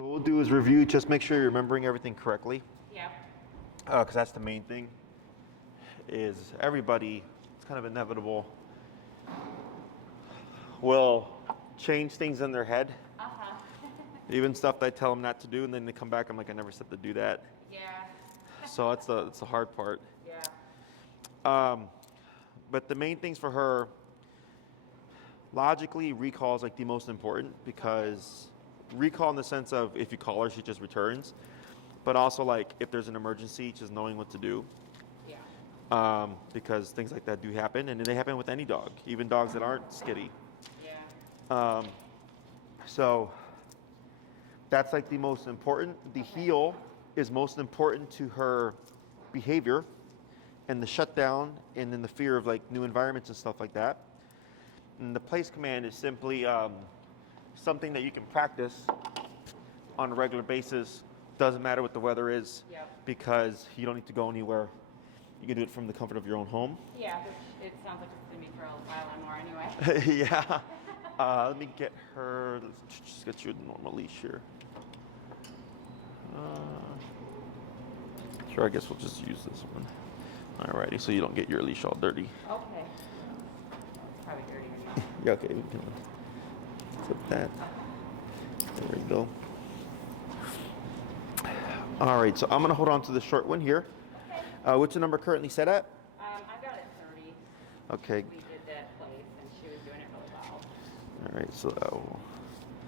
So what we'll do is review, just make sure you're remembering everything correctly. Yeah. Because that's the main thing, is everybody, it's kind of inevitable, will change things in their head. Uh-huh. Even stuff that I tell them not to do, and then they come back, I'm like, I never said to do that. Yeah. So that's the hard part. Yeah. But the main things for her, logically, recall is like the most important, because recall in the sense of if you call her, she just returns. But also like if there's an emergency, just knowing what to do. Yeah. Because things like that do happen, and they happen with any dog, even dogs that aren't skitty. Yeah. So that's like the most important. The heel is most important to her behavior and the shutdown and then the fear of like new environments and stuff like that. And the place command is simply something that you can practice on a regular basis. Doesn't matter what the weather is, because you don't need to go anywhere. You can do it from the comfort of your own home. Yeah, it sounds like it's going to be for a while more anyway. Yeah. Let me get her, let's just get you the normal leash here. Sure, I guess we'll just use this one. Alrighty, so you don't get your leash all dirty. Okay. It's probably dirty now. Yeah, okay, we can flip that. There we go. Alright, so I'm gonna hold on to the short one here. Okay. What's the number currently set at? I got it 30. Okay. We did that place, and she was doing it really well. Alright, so that will...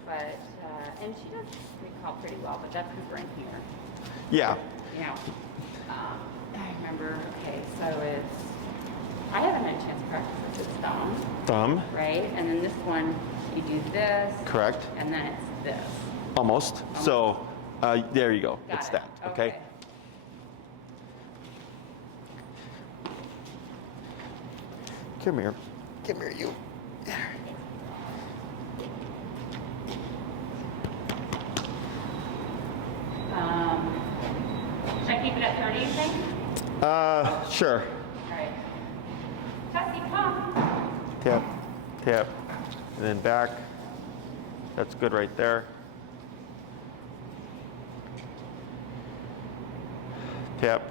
But, and she does recall pretty well, but that's because we're in here. Yeah. You know, I remember, okay, so I haven't had a chance to practice with this thumb. Thumb. Right? And then this one, you do this. Correct. And then it's this. Almost. So, there you go. Got it's it. that. Okay. Come here. Come here, you. Should I keep it at 30, you think? Sure. All right. Tessie, come. Tap, tap, and then back. That's good right there. Tap,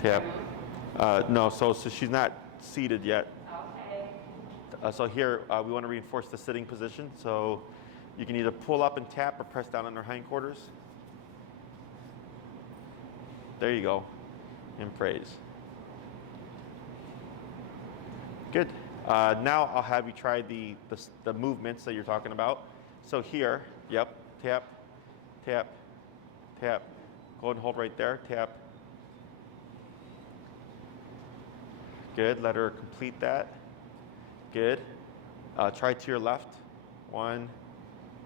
tap. No, so she's not seated yet. Okay. So here, we want to reinforce the sitting position. So you can either pull up and tap or press down on her hindquarters. There you go. And praise. Good. Now I'll have you try the movements that you're talking about. So here, yep, tap, tap, tap. Go ahead and hold right there, tap. Good, let her complete that. Good. Try to your left. 1,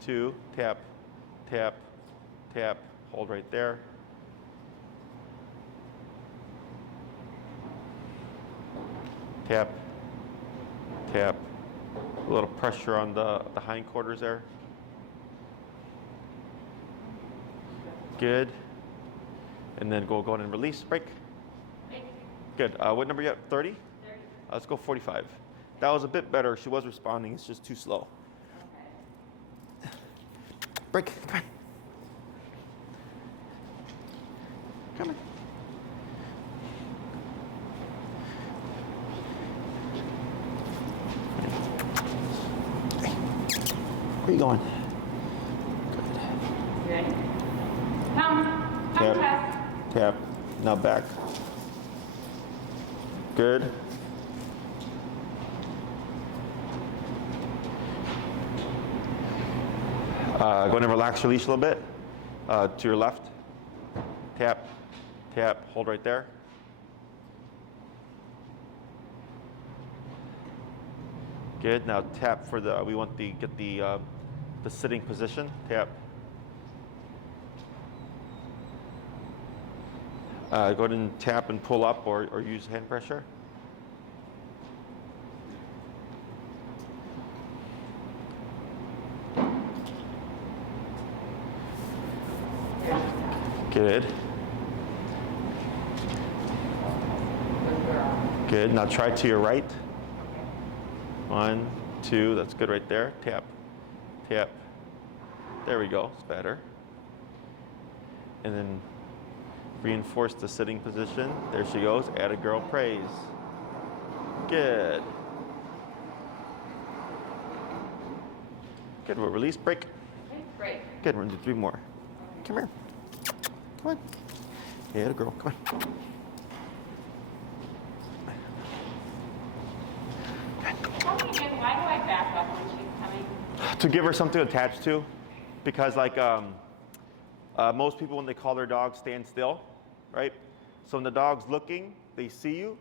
2, tap, tap, tap. Hold right there. Tap, tap. A little pressure on the hindquarters there. Good. And then go ahead and release, break. Good. What number you at? 30? 30. Let's go 45. That was a bit better. She was responding. It's just too slow. Okay. Break. Come on. Come on. Where are you going? Good. You ready? Come. Come, Tess. Tap. Now back. Good. Go ahead and relax your leash a little bit. To your left. Tap. Tap. Hold right there. Good. Now tap for the. We want the get the sitting position. Tap. Go ahead and tap and pull up or use hand pressure. Good. Good. Now try to your right. 1, 2. That's good right there. Tap. Tap. There we go. It's better. And then reinforce the sitting position. There she goes. Atta girl, praise. Good. Good. We'll release. Break. Okay, break. Good. We're going to do 3 more. Come here. Come on. Atta girl. Come on. Tell me again, why do I back up when she's coming? To give her something to attach to, because like most people when they call their dog stand still, right? So when the dog's looking, they see you,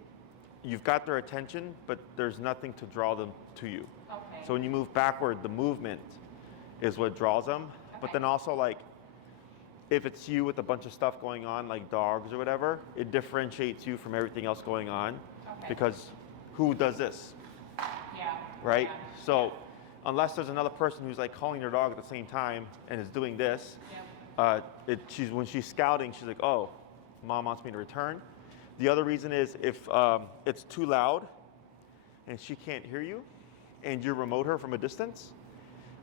you've got their attention, but there's nothing to draw them to you. Okay. So when you move backward, the movement is what draws them. Okay. But then also like, if it's you with a bunch of stuff going on, like dogs or whatever, it differentiates you from everything else going on. Okay. Because who does this? Yeah. Right? Yeah. So unless there's another person who's like calling their dog at the same time and is doing this, Yeah. when she's scouting, she's like, oh, mom wants me to return. The other reason is if it's too loud and she can't hear you and you remote her from a distance,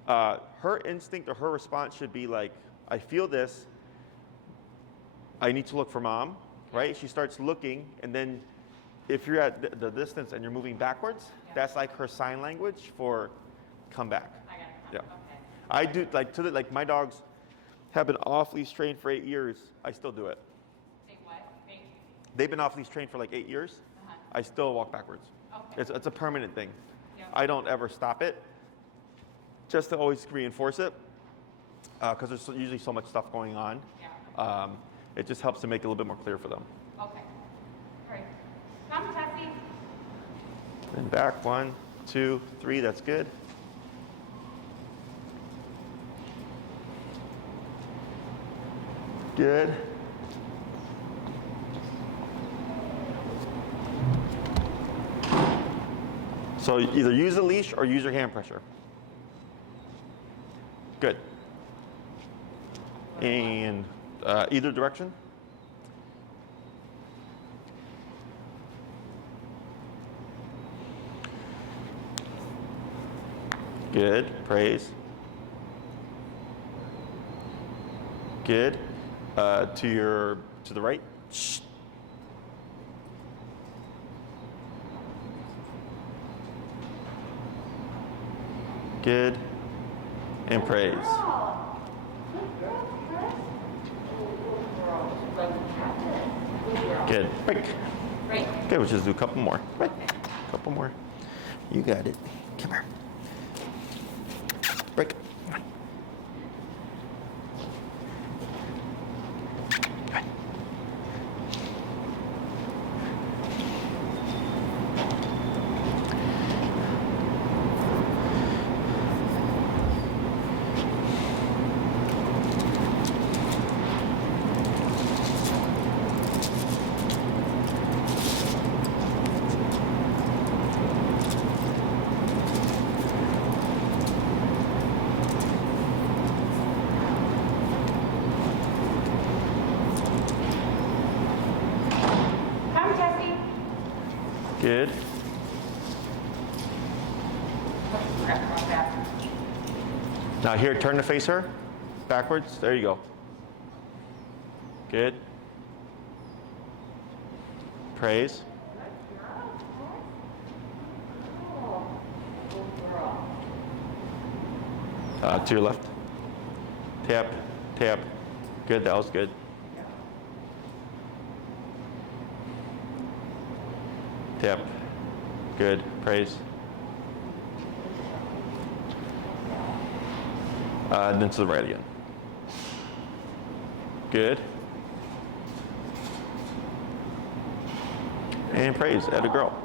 her instinct or her response should be like, I feel this, I need to look for mom, right? She starts looking, and then if you're at the distance and you're moving backwards, Yeah. that's like her sign language for come back. I got it. Yeah. Okay. I do like my dogs have been off leash trained for 8 years. I still do it. Say what? Say, They've been off leash trained for like 8 years. uh-huh. I still walk backwards. Okay. It's a permanent thing. Yeah. I don't ever stop it, just to always reinforce it, because there's usually so much stuff going on. Yeah. It just helps to make it a little bit more clear for them. Okay. All right. Come, Tessie. And back, 1, 2, 3. That's good. Good. So either use the leash or use your hand pressure. Good. And either direction. Good. Praise. Good. To the right. Shh. Good. And praise. Good. Break. Break. Okay, we'll just do a couple more. Right. Couple more. You got it. Come here. Break. Come, Tessie. Good. Forgot to go back. Now here, turn to face her. Backwards. There you go. Good. Praise. To your left. Tap, tap. Good, that was good. Tap. Good, praise. Then to the right again. Good. And praise, atta girl.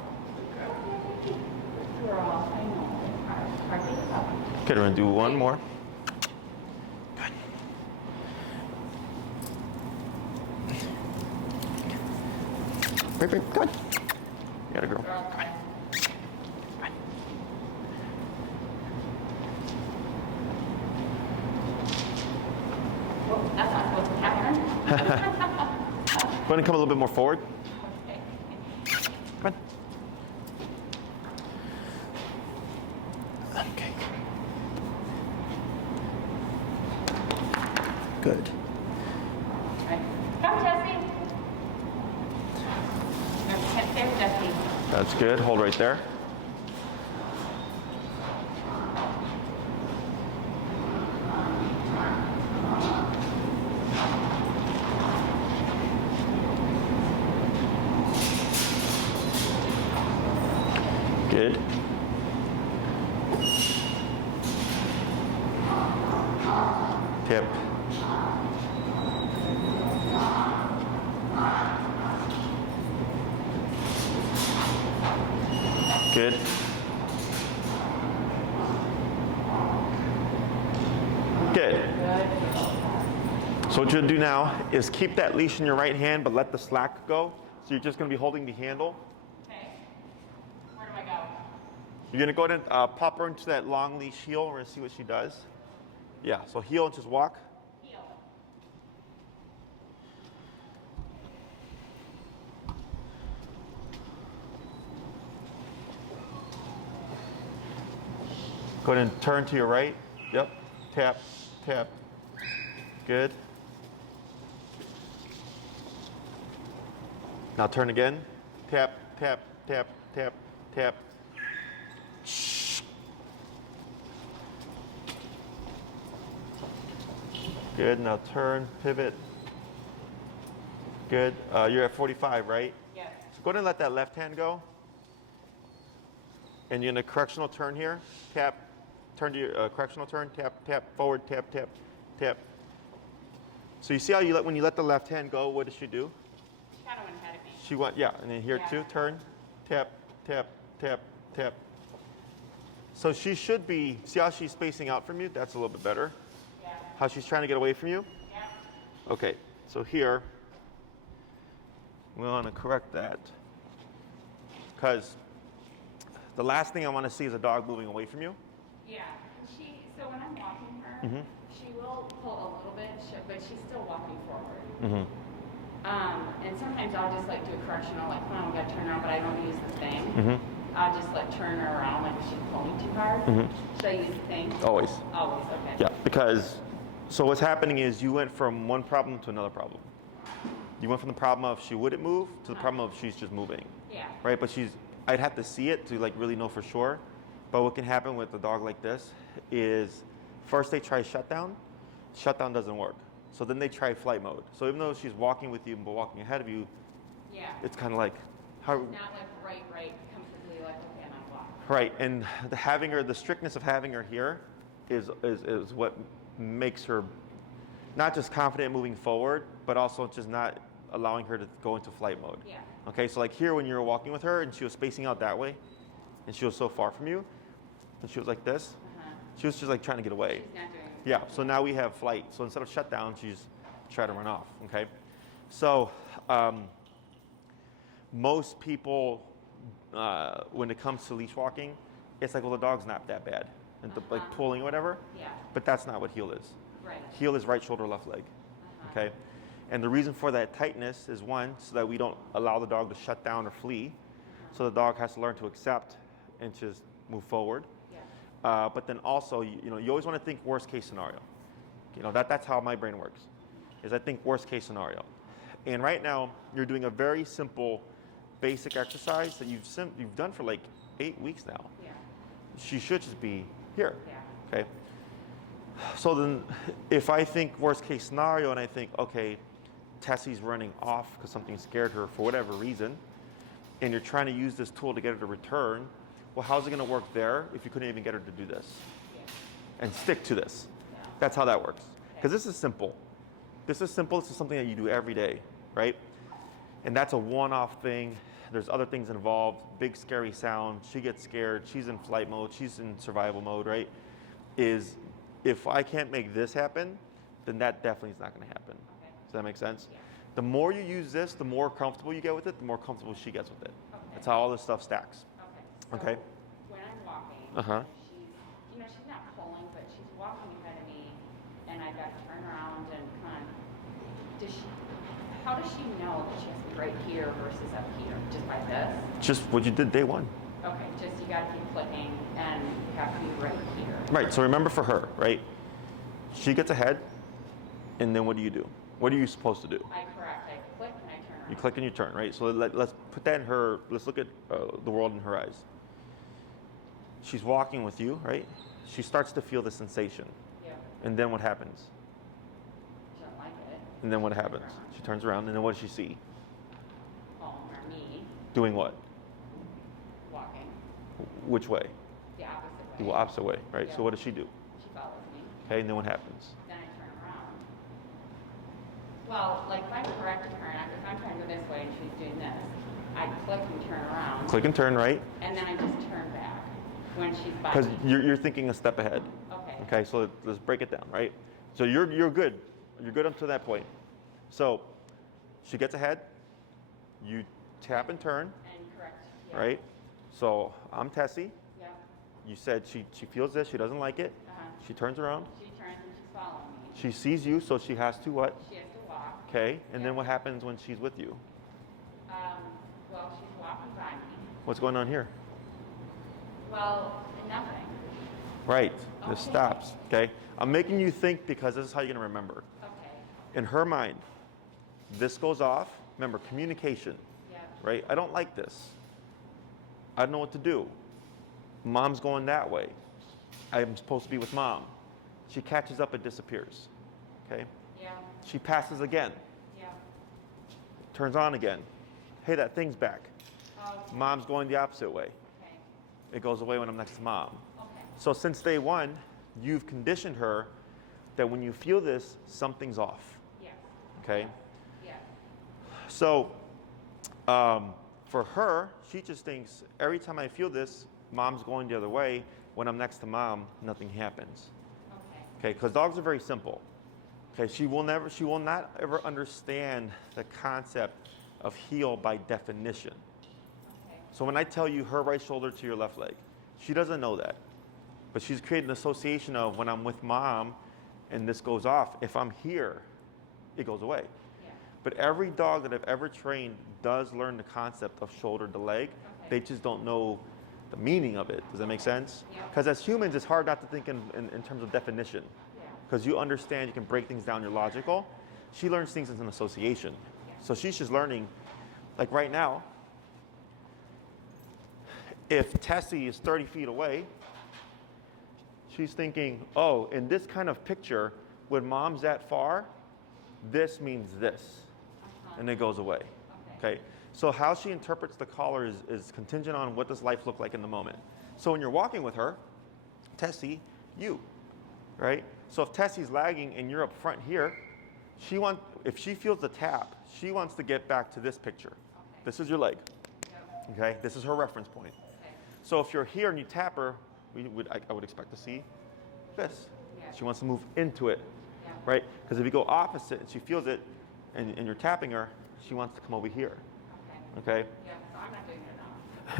Okay, we're gonna do one more. Good. Break, break, good. Atta girl. Come on. Come on. Oh, that's not supposed to happen. Go ahead and come a little bit more forward. Okay. Come on. Okay. Good. Right. Come, Tessie. Can't stay with Tessie. That's good. Hold right there. Good. Tip. Good. Good. So what you'll do now is keep that leash in your right hand, but let the slack go. So you're just going to be holding the handle. Okay. Where do I go? You're going to go ahead and pop her into that long leash heel. We're going to see what she does. Yeah, so heel and just walk. Heel. Go ahead and turn to your right. Yep. Tap, tap. Good. Now turn again. Tap, tap, tap, tap, tap. Good. Now turn, pivot. Good. You're at 45, right? Yes. So go ahead and let that left hand go. And you're in a correctional turn here. Tap. Turn to your correctional turn. Tap, tap, forward, tap, tap, tap. So you see how when you let the left hand go, what does she do? She kind of went ahead of me. She went, yeah, and then here too, turn, tap, tap, tap, tap. So she should be, see how she's spacing out from you? That's a little bit better. Yeah. How she's trying to get away from you? Yeah. Okay, so here, we want to correct that. Because the last thing I want to see is a dog moving away from you. Yeah. So when I'm walking her, she will pull a little bit, but she's still walking forward. And sometimes I'll just like do a correctional, like, come on, we got to turn around, but I don't use the thing. I'll just like turn her around like if she's pulling too hard. Should I use the thing? Always. Always, okay. Yeah, because, so what's happening is you went from one problem to another problem. You went from the problem of she wouldn't move to the problem of she's just moving. Yeah. Right, but I'd have to see it to like really know for sure. But what can happen with a dog like this is first they try shutdown. Shutdown doesn't work. So then they try flight mode. So even though she's walking with you but walking ahead of you, Yeah. it's kind of like how. Not like right, comfortably like, okay, and I'm walking. Right, and the strictness of having her here is what makes her not just confident moving forward, but also just not allowing her to go into flight mode. Yeah. Okay, so like here when you were walking with her and she was spacing out that way, and she was so far from you, and she was like this, she was just like trying to get away. She's not doing it. Yeah, so now we have flight. So instead of shutdown, she's trying to run off, okay? So most people, when it comes to leash walking, it's like, well, the dog's not that bad, and like pulling or whatever, Yeah. but that's not what heel is. Right. Heel is right shoulder, left leg, okay? And the reason for that tightness is one, so that we don't allow the dog to shut down or flee. So the dog has to learn to accept and just move forward. Yeah. But then also, you always want to think worst case scenario. That's how my brain works, is I think worst case scenario. And right now, you're doing a very simple, basic exercise that you've done for like 8 weeks now. Yeah. She should just be here. Yeah. Okay. So then, if I think worst case scenario and I think, okay, Tessie's running off because something scared her for whatever reason, and you're trying to use this tool to get her to return, well, how's it going to work there if you couldn't even get her to do this? Yeah. And stick to this. Yeah. That's how that works. Because this is simple. This is simple. This is something that you do every day, right? And that's a one-off thing. There's other things involved. Big, scary sound. She gets scared. She's in flight mode. She's in survival mode, right? If I can't make this happen, then that definitely is not going to happen. Okay. Does that make sense? Yeah. The more you use this, the more comfortable you get with it, the more comfortable she gets with it. Okay. That's how all this stuff stacks. Okay. Okay. When I'm walking, she's not pulling, but she's walking ahead of me, and I got to turn around and kind of, how does she know that she has to be right here versus up here? Just by this? Just what you did day one. Okay, just you got to keep clicking, and you have to be right here. Right, so remember for her, right? She gets ahead, And then what do? What are you supposed to do? I correct. I click and I turn around. You click and you turn, right? So let's put that in her, let's look at the world in her eyes. She's walking with you, right? She starts to feel the sensation. Yeah. And then what happens? She don't like it. And then what happens? She turns around, and then what does she see? Oh, or me. Doing what? Walking. Which way? The opposite way. The opposite way, right? Yeah. So what does she do? She follows me. Okay, and then what happens? Then I turn around. Well, like if I correct a turn, if I'm trying to go this way and she's doing this, I click and turn around. Click and turn, right? And then I just turn back when she's by Because me. you're thinking a step ahead. Okay. Okay, so let's break it down, right? So you're good. You're good up to that point. So she gets ahead. You tap and turn, And correct. Yeah. right? So I'm Tessie. Yeah. You said she feels this. She doesn't like it. Uh-huh. She turns around. She turns and she's following me. She sees you, so she has to what? She has to walk. Okay, and then Yeah. what happens when she's with you? Well, she's walking by me. What's going on here? Well, nothing. Right, this Okay. stops, okay? I'm making you think because this is how you're gonna remember. Okay. In her mind, this goes off. Remember, communication, Yeah. right? I don't like this. I don't know what to do. Mom's going that way. I'm supposed to be with mom. She catches up and disappears, okay? Yeah. She passes again, Yeah. turns on again. Hey, that thing's back. Oh, Mom's going the opposite way. okay. It goes away when I'm next to mom. Okay. So since day one, you've conditioned her that when you feel this, something's off, Yes. okay? Yeah. So for her, she just thinks every time I feel this, mom's going the other way. When I'm next to mom, nothing happens. Okay. Okay, because dogs are very simple. Okay, she will not ever understand the concept of heel by definition. Okay. So when I tell you her right shoulder to your left leg, she doesn't know that. But she's created an association of when I'm with mom and this goes off, if I'm here, it goes away. Yeah. But every dog that I've ever trained does learn the concept of shoulder to leg. Okay. They just don't know the meaning of it. Does that make sense? Yeah. Because as humans, it's hard not to think in terms of definition. Yeah. Because you understand, you can break things down, you're logical. She learns things as an association. Yeah. So she's just learning, like right now, if Tessie is 30 feet away, she's thinking, oh, in this kind of picture, when mom's that far, this means this. Uh-huh. And it goes away. Okay? So how she interprets the collar is contingent on what does life look like in the moment. So when you're walking with her, Tessie, you, right? So if Tessie's lagging and you're up front here, if she feels the tap, she wants to get back to this picture. Okay. This is your leg, Yep. okay? This is her reference point. Okay. So if you're here and you tap her, I would expect to see this. Yeah. She wants to move into it, Yeah. right? Because if you go opposite and she feels it and you're tapping her, she wants to come over here, Okay. okay? Yeah. So I'm not doing it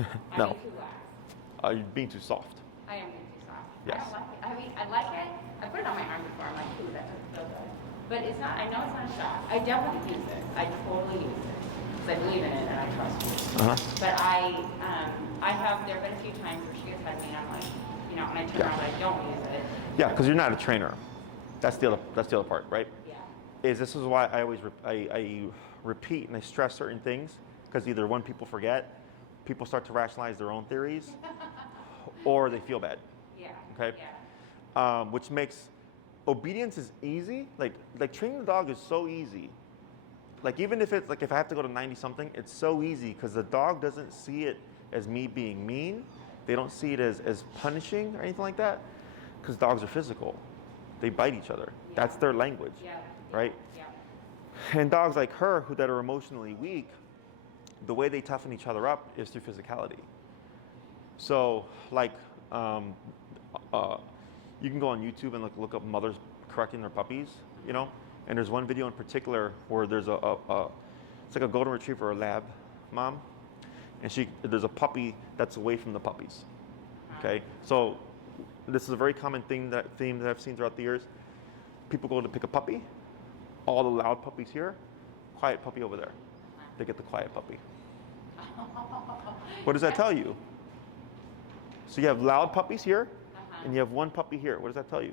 enough. I'm No, being too lax. you're being too soft. I am being too soft. Yes. I don't like it. I mean, I like it. I put it on my arm before. I'm like, ooh, that doesn't feel good. But it's not. I know it's not soft. I definitely use it. I totally use it because I believe in it and I trust it. Uh-huh. But I have. There have been a few times where she gets ahead of me and I'm like, when I turn around, I don't use it. Yeah, because you're not a trainer. That's the other part, right? Yeah. This is why I always I repeat and I stress certain things because either one, people forget, people start to rationalize their own theories, or they feel bad. Yeah. Okay. Yeah. Which makes obedience is easy. Like training the dog is so easy. Like even if it's like if I have to go to 90 something, it's so easy because the dog doesn't see it as me being mean. They don't see it as punishing or anything like that. Because dogs are physical. They bite each other. Yeah. That's their language. Yeah. Right? Yeah. And dogs like her that are emotionally weak, the way they toughen each other up is through physicality. So like you can go on YouTube and look up mothers correcting their puppies, and there's one video in particular where there's it's like a golden retriever or a lab mom, and there's a puppy that's away from the puppies. Okay, so this is a very common theme that I've seen throughout the years. People go to pick a puppy, all the loud puppies here, quiet puppy over there. They get the quiet puppy. What does that tell you? So you have loud puppies here, and you have one puppy here. What does that tell you?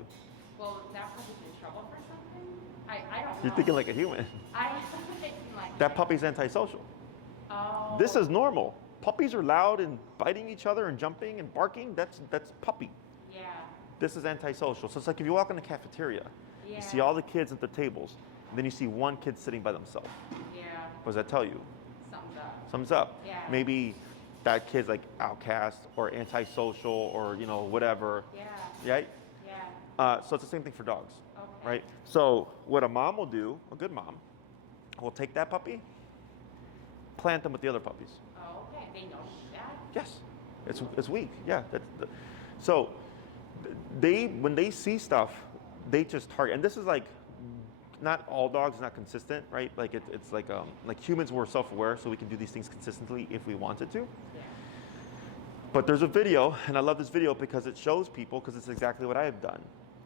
Well, that puppy's in trouble for something? I don't know. You're thinking like a human. I think like That puppy's antisocial. Oh. This is normal. Puppies are loud and biting each other and jumping and barking. That's puppy. Yeah. This is antisocial. So it's like if you walk in the cafeteria, Yeah. you see all the kids at the tables, and then you see one kid sitting by themselves. Yeah. What does that tell you? Sums up. Sums up. Yeah. Maybe that kid's like outcast or antisocial or whatever. Yeah. Right? Yeah. So it's the same thing for dogs. Okay. Right? So what a mom will do, a good mom, will take that puppy, plant them with the other puppies. Oh, okay. They know that? Yes, it's weak. Yeah. So when they see stuff, they just target. And this is like, not all dogs, not consistent, right? Like it's like humans, we're self-aware, so we can do these things consistently if we wanted to. Yeah. But there's a video, and I love this video because it shows people, because it's exactly what I have done,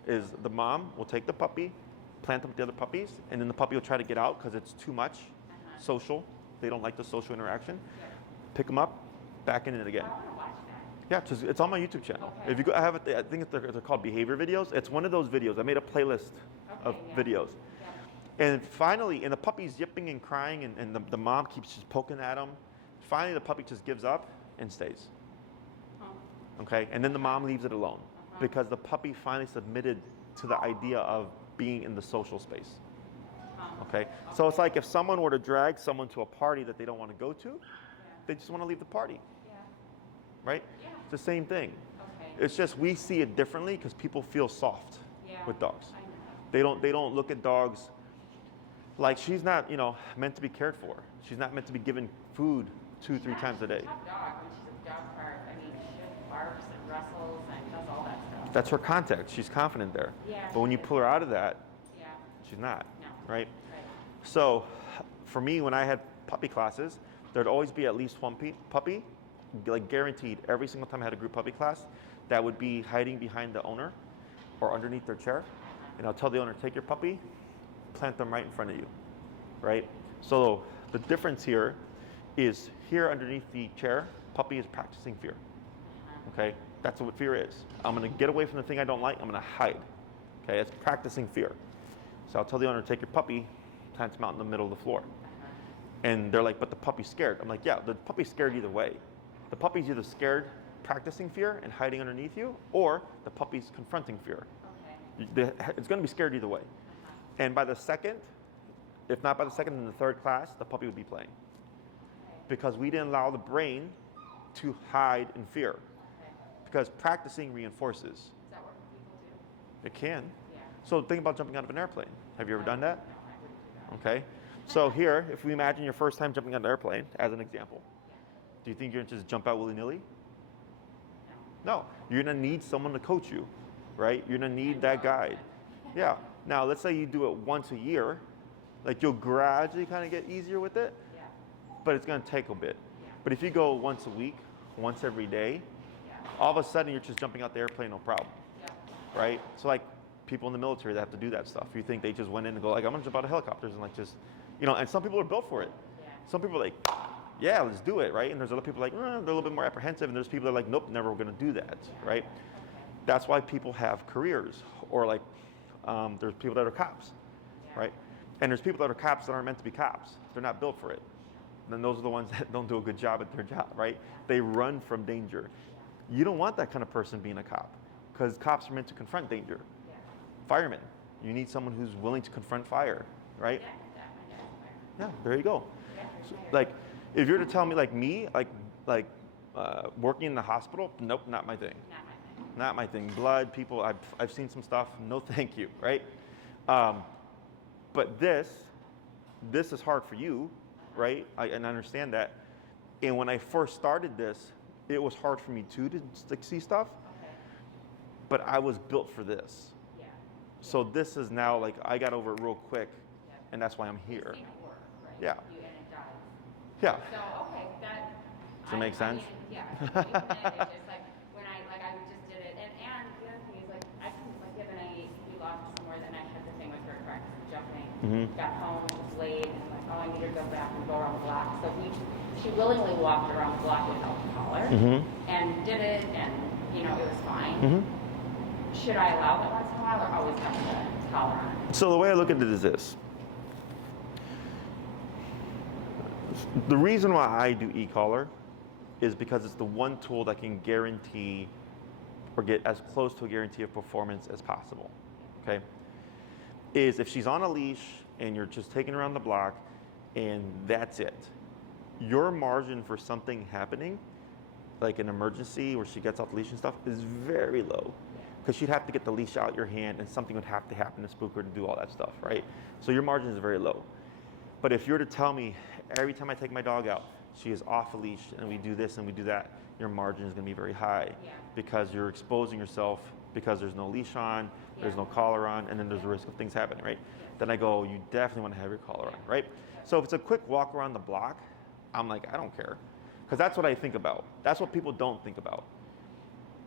is the mom will take the puppy, plant them with the other puppies, and then the puppy will try to get out because it's too much social. They don't like the social interaction. Yeah. Pick them up, back in it again. I want to watch that. Yeah, it's on my YouTube channel. Okay. If you go, I think they're called behavior videos. It's one of those videos. I made a playlist of videos. Yeah. And finally, and the puppy's yipping and crying, and the mom keeps just poking at him. Finally, the puppy just gives up and stays. Okay, and then the mom leaves it alone because the puppy finally submitted to the idea of being in the social space. Okay, so it's like if someone were to drag someone to a party that they don't want to go to, they just want to leave the party. Yeah. Right? Yeah. It's the same thing. Okay. It's just we see it differently because people feel soft with dogs. I know. They don't look at dogs like she's not meant to be cared for. She's not meant to be given food 2-3 times a day. She's a tough dog when she's a dog park. I mean, she barks and wrestles and does all that stuff. That's her context. She's confident there. Yeah, But when you pull her out of that, Yeah. she's not. No. Right? Right. So for me, when I had puppy classes, there'd always be at least one puppy, like guaranteed every single time I had a group puppy class, that would be hiding behind the owner or underneath their chair. And I'll tell the owner, take your puppy, plant them right in front of you, right? So the difference here is here underneath the chair, puppy is practicing fear, okay? That's what fear is. I'm gonna get away from the thing I don't like, I'm gonna hide, okay? It's practicing fear. So I'll tell the owner, take your puppy, plant them out in the middle of the floor. And they're like, but the puppy's scared. I'm like, yeah, the puppy's scared either way. The puppy's either scared, practicing fear and hiding underneath you, or the puppy's confronting fear. Okay. It's gonna be scared either way. And by the second, if not by the second, in the third class, the puppy would be playing. Because we didn't allow the brain to hide in fear. Okay. Because practicing reinforces. Is that what people do? It can. Yeah. So think about jumping out of an airplane. Have you ever done that? No, I wouldn't do that. Okay. So here, if we imagine your first time jumping out of an airplane, as an example, do you think you're gonna just jump out willy-nilly? No. You're gonna need someone to coach you, right? You're gonna need that guide. Yeah. Now, let's say you do it once a year, like you'll gradually kind of get easier with it, Yeah. but it's gonna take a bit. Yeah. But if you go once a week, once every day, Yeah. all of a sudden you're just jumping out the airplane, no problem, Yeah. right? So like people in the military that have to do that stuff, you think they just went in and go like, I'm gonna jump out of helicopters and like just, and some people are built for it. Yeah. Some people are like, yeah, let's do it, right? And there's other people like, they're a little bit more apprehensive, and there's people that are like, nope, never gonna do that, right? That's why people have careers, or like, there's people that are cops, right? And there's people that are cops that aren't meant to be cops. They're not built for it. And then those are the ones that don't do a good job at their job, right? They run from danger. You don't want that kind of person being a cop, because cops are meant to confront danger. Yeah. Firemen, you need someone who's willing to confront fire, right? Yeah. Exactly. Yeah, there you go. Yeah. So, like, if you're to tell me like me, working in the hospital, nope, not my thing. Not my thing. Not my thing. Blood, people, I've seen some stuff, no thank you, right? But this is hard for you, right? And I understand that. And when I first started this, it was hard for me too to like, see stuff, Okay. but I was built for this. Yeah. So this is now like, I got over it real quick, Yeah. and that's why I'm here. You've seen it work, right? Yeah. And it does. Yeah. So, okay, that. Does it make sense? Yeah. It's just like when I just did it, and the other thing is like I can like given we lost somewhere, then I had the thing with her practicing jumping. Mhm. Got home, it was late, and like I need her to go back and go around the block. So she willingly walked around the block without the collar, Mhm. and did it, and it was fine. Mhm. should I allow it once in a while, or always have the collar on? So the way I look at it is this. The reason why I do e-collar is because it's the one tool that can guarantee or get as close to a guarantee of performance as possible, okay? Is if she's on a leash and you're just taking her around the block and that's it, your margin for something happening, like an emergency where she gets off the leash and stuff, is very low. Because she'd have to get the leash out your hand and something would have to happen to spook her to do all that stuff, right? So your margin is very low. But if you were to tell me, every time I take my dog out, she is off a leash and we do this and we do that, your margin is gonna be very high. Because you're exposing yourself because there's no leash on, there's no collar on, and then there's a risk of things happening, right? Then I go, you definitely wanna have your collar on, right? So if it's a quick walk around the block, I'm like, I don't care. Because that's what I think about. That's what people don't think about.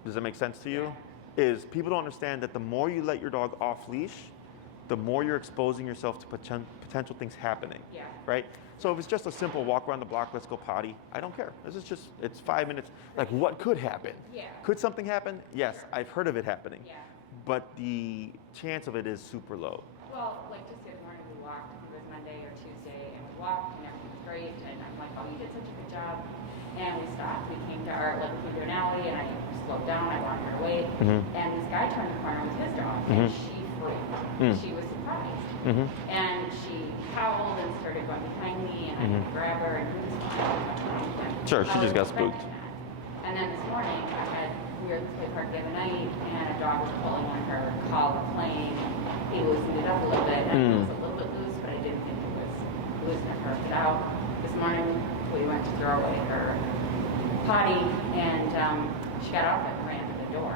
Does that make sense to you? Is people don't understand that the more you let your dog off leash, the more you're exposing yourself to potential things happening, right? So if it's just a simple walk around the block, let's go potty, I don't care. This is just, it's 5 minutes. Like, what could happen? Could something happen? Yes, I've heard of it happening. But the chance of it is super low. Well, like just the other morning we walked, it was Monday or Tuesday, and we walked and everything was great, and I'm like, oh, you did such a good job. And we stopped, we came to our, like, we came to an alley, and I slowed down, I walked her away, and this guy turned the corner with his dog, and she freaked. She was surprised. And she howled and started going behind me, and I had to grab her, and he was fine. Sure, she just got spooked. And then this morning, we were at the play park the other night, and a dog was pulling on her collar playing. He loosened it up a little bit, and it was a little bit loose, but I didn't think it was loosening her it out. This morning, we went to throw away her potty, and she got off it and ran to the door.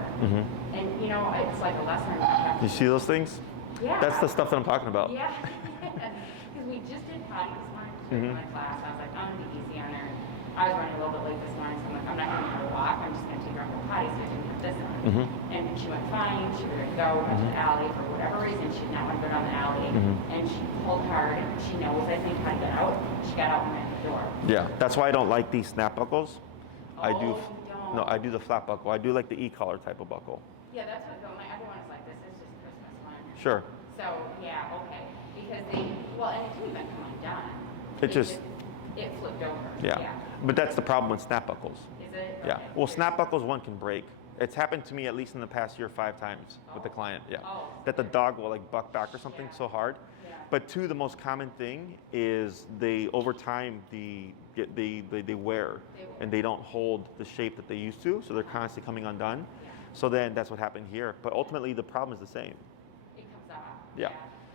And you know, it's like a lesson I have to. You see those things? Yeah. That's the stuff that I'm talking about. Yeah. Because we just did potty this morning in my class. I was like, I'm gonna be easy on her. I was running a little bit late this morning, so I'm like, I'm not gonna have her walk. I'm just gonna take her on the potty so I can get this on. And she went fine. She was ready to go. Went to the alley for whatever reason. She did not want to go down the alley, and she pulled hard. She knows, I think, how to get out. She got out and ran to the door. Yeah, that's why I don't like these snap buckles. I do. Don't. No, I do the flat buckle. I do like the e-collar type of buckle. Yeah, that's what my other one is like. This is just a Christmas one. Sure. So yeah, okay, because they and it didn't even come undone. It flipped over. Yeah. But that's the problem with snap buckles. Is it? Yeah. Okay. Well, snap buckles, one can break. It's happened to me at least in the past year 5 times with the client. Yeah. That the dog will like buck back or something so hard. But two, the most common thing is they over time they wear and they don't hold the shape that they used to, so they're constantly coming undone. So then that's what happened here. But ultimately the problem is the same. It comes off. Yeah.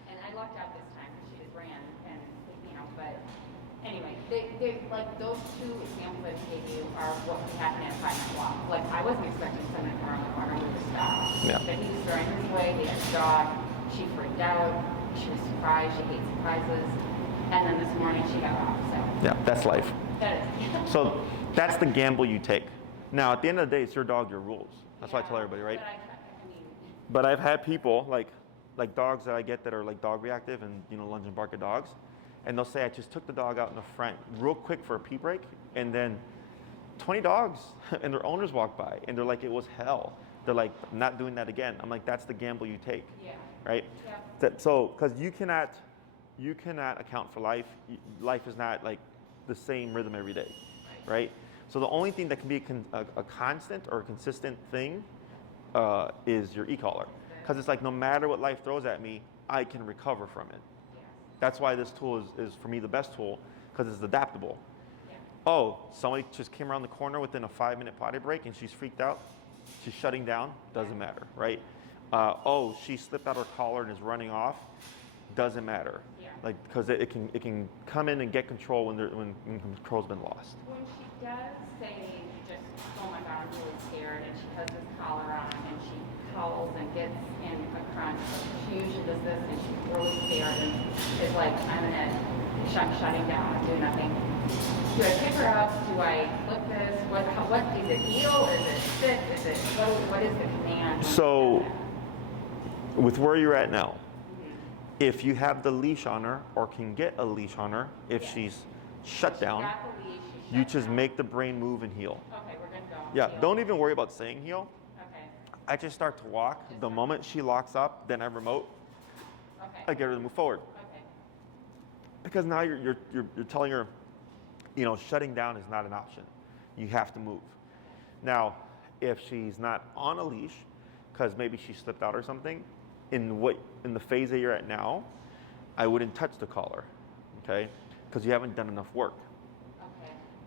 And I lucked out this time because she just ran, and but anyway, they like those two examples I gave you are what would happen at a 5-minute walk. Like I wasn't expecting someone to come around the corner and move stop. But he was throwing his way. He had a dog. She freaked out. She was surprised. She hates surprises. And then this morning she got off. So yeah, that's life. That is. So that's the gamble you take. Now at the end of the day, it's your dog, your rules. That's why I tell everybody, right? But I've had people like dogs that I get that are like dog reactive and lunge and bark at dogs, and they'll say I just took the dog out in the front real quick for a pee break, and then 20 dogs and their owners walk by, and they're like, it was hell. They're like, I'm not doing that again. I'm like, that's the gamble you take, right? So because you cannot account for life. Life is not like the same rhythm every day, right? So the only thing that can be a constant or a consistent thing is your e-collar. Because it's like no matter what life throws at me, I can recover from it. That's why this tool is for me the best tool, because it's adaptable. Oh, somebody just came around the corner within a 5-minute potty break and she's freaked out. She's shutting down. Doesn't matter, right? Oh, she slipped out her collar and is running off. Doesn't matter. Like because it can come in and get control when control's been lost. When she does say just, oh my God, I'm really scared, and she has this collar on and she howls and gets in a crunch, she usually does this and she's really scared and is like, I'm shutting down, I'm doing nothing. Do I pick her up? Do I flip this? What is it, heel? Is it sit? Is it what is the command? So with where you're at now, if you have the leash on her or can get a leash on her, if she's shut down, you just make the brain move and heel. Okay, we're gonna go. Yeah, heel. don't even worry about saying heel. Okay. I just start to walk. The moment she locks up, then I remote. Okay. I get her to move forward. Okay. Because now you're telling her, you know, shutting down is not an option. You have to move. Now, if she's not on a leash, because maybe she slipped out or something, in the phase that you're at now, I wouldn't touch the collar, okay? Because you haven't done enough work.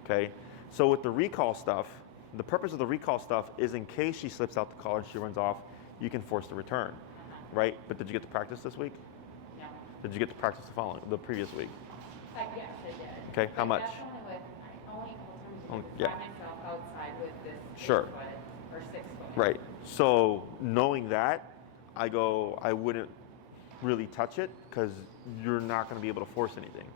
Okay. So with the recall stuff, the purpose of the recall stuff is in case she slips out the collar and she runs off, you can force the return, right? But did you get to practice this week? No. Did you get to practice the previous week? Yes, I did. Okay, how much? That's only a couple times. Yeah. By myself outside with this 8 Sure. foot or 6 foot. Right. So knowing that, I wouldn't really touch it because you're not going to be able to force anything.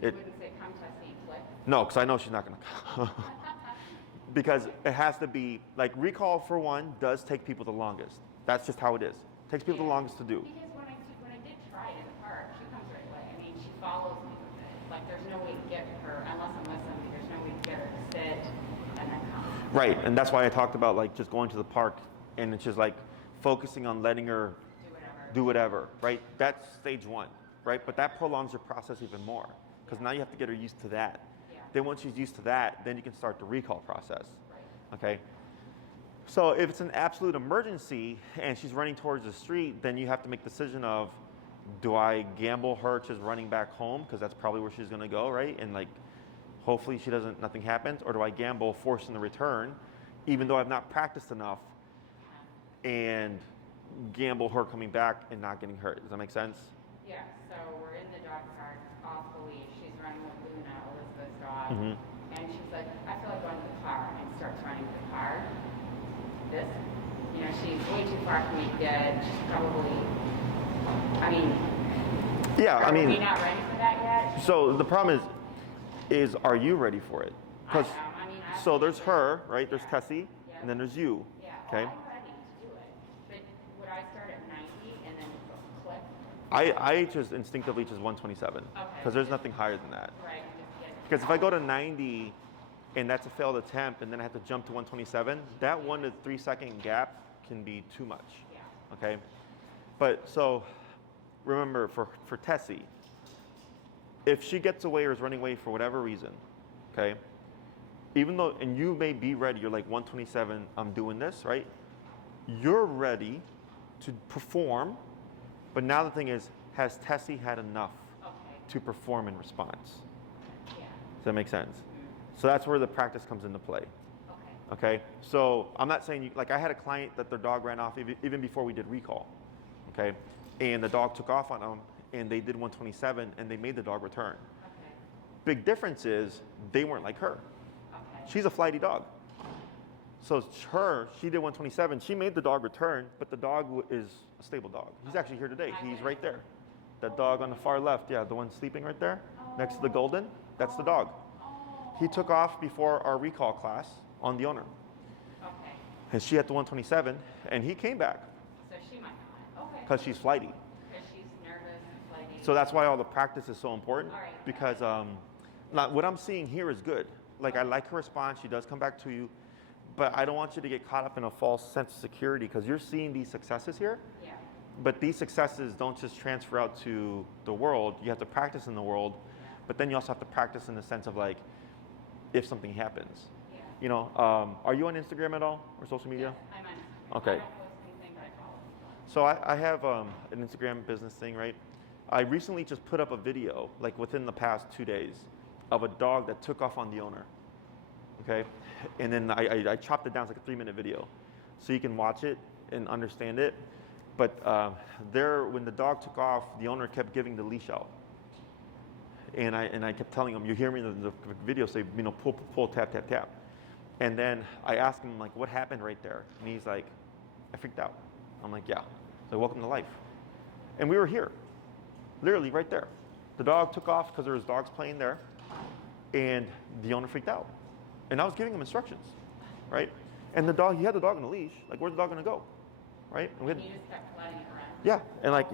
You wouldn't say, come Tessie, click? No, because I know she's not going to. Because it has to be, like recall for one does take people the longest. That's just how it is. It takes people the longest to do. Because when I did try it in the park, she comes right away. I mean, she follows me with it. Like there's no way to get her, unless I'm listening, there's no way to get her to sit and then come. Right, and that's why I talked about like just going to the park and it's just like focusing on letting her do whatever, right? That's stage one, right? But that prolongs your process even more because now you have to get her used to that. Yeah. Then once she's used to that, then you can start the recall process, okay? So if it's an absolute emergency and she's running towards the street, then you have to make the decision of, do I gamble her just running back home because that's probably where she's gonna go, right? And like, hopefully nothing happens, or do I gamble forcing the return, even though I've not practiced enough, and gamble her coming back and not getting hurt? Does that make sense? Yeah, so we're in the dog park, off the leash. She's running with Luna, Elizabeth's dog. Mm-hmm. And she's like, I feel like going to the car. And starts running to the car. She's way too far for me to get. She's probably, Yeah, are we not ready for that yet? So the problem is are you ready for it? Because so there's her, right? There's Tessie, and then there's you. Yeah, Okay. I'm ready to do it. But would I start at 90 and then click? I just instinctively just 127 because there's nothing higher than that. Right. Because if I go to 90 and that's a failed attempt and then I have to jump to 127, that 1 to 3 second gap can be too much. Yeah. Okay. But so remember for Tessie, if she gets away or is running away for whatever reason, okay, even though, and you may be ready, you're like 127, I'm doing this, right? You're ready to perform, but now the thing is, has Tessie had enough to perform in response? Yeah. Does that make sense? So that's where the practice comes into play. Okay. Okay, so I'm not saying, like I had a client that their dog ran off even before we did recall, okay? And the dog took off on them and they did 127 and they made the dog return. Okay. Big difference is they weren't like her. Okay. She's a flighty dog. So she did 127, she made the dog return, but the dog is a stable dog. He's actually here today, he's right there. That dog on the far left, yeah, the one sleeping right there, next to the golden, that's the dog. He took off before our recall class on the owner. Okay. And she had the 127, and he came back. So she might not. Okay. Because she's flighty. Because she's nervous and flighty. So that's why all the practice is so important. All right. Because what I'm seeing here is good. Like I like her response, she does come back to you, but I don't want you to get caught up in a false sense of security because you're seeing these successes here. Yeah. But these successes don't just transfer out to the world. You have to practice in the world, but then you also have to practice in the sense of like, if something happens. Yeah. You know, are you on Instagram at all or social media? Yes, I'm on Instagram. Okay. I don't post anything, but I follow. So I have an Instagram business thing, right? I recently just put up a video, like within the past 2 days, of a dog that took off on the owner. Okay, and then I chopped it down. It's like a 3-minute video, so you can watch it and understand it. But when the dog took off, the owner kept giving the leash out, and I kept telling him, "You hear me in the video say, pull, tap, tap, tap." And then I asked him like, "What happened right there?" And he's like, "I freaked out." I'm like, "Yeah." So welcome to life. And we were here, literally right there. The dog took off because there was dogs playing there, and the owner freaked out. And I was giving him instructions, right? And he had the dog on a leash. Like, where's the dog gonna go, right? And You just kept letting it run. yeah, and like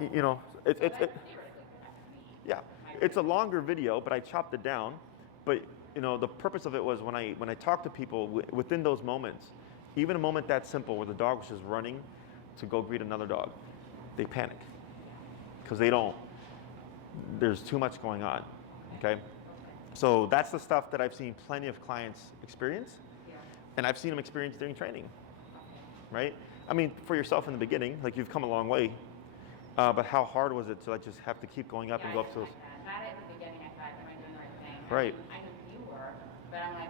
Yeah. it's a longer video, but I chopped it down. But the purpose of it was when I talk to people within those moments, even a moment that simple where the dog was just running, to go greet another dog, they panic because there's too much going on, okay? So that's the stuff that I've seen plenty of clients experience, and I've seen them experience during training, right? I mean, for yourself in the beginning, like you've come a long way, but how hard was it to like just have to keep going up and go up to those? Not at the beginning, I thought, am I doing the right thing? Right. I knew you were, but I'm like,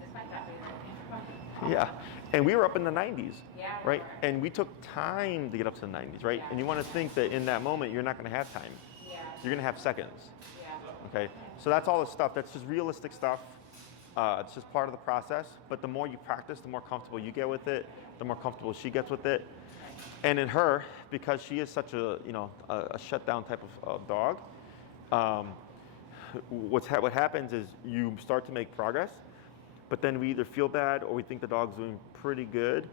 this might not be the right thing. Yeah, and we were up in the 90s, Yeah, right? And we took time to get up to the 90s, right? Yeah. And you want to think that in that moment, you're not going to have time. Yeah. You're going to have seconds, Yeah. okay? So that's all the stuff. That's just realistic stuff. It's just part of the process. But the more you practice, the more comfortable you get with it, the more comfortable she gets with it. And in her, because she is such a shutdown type of dog, what happens is you start to make progress, but then we either feel bad or we think the dog's doing pretty good,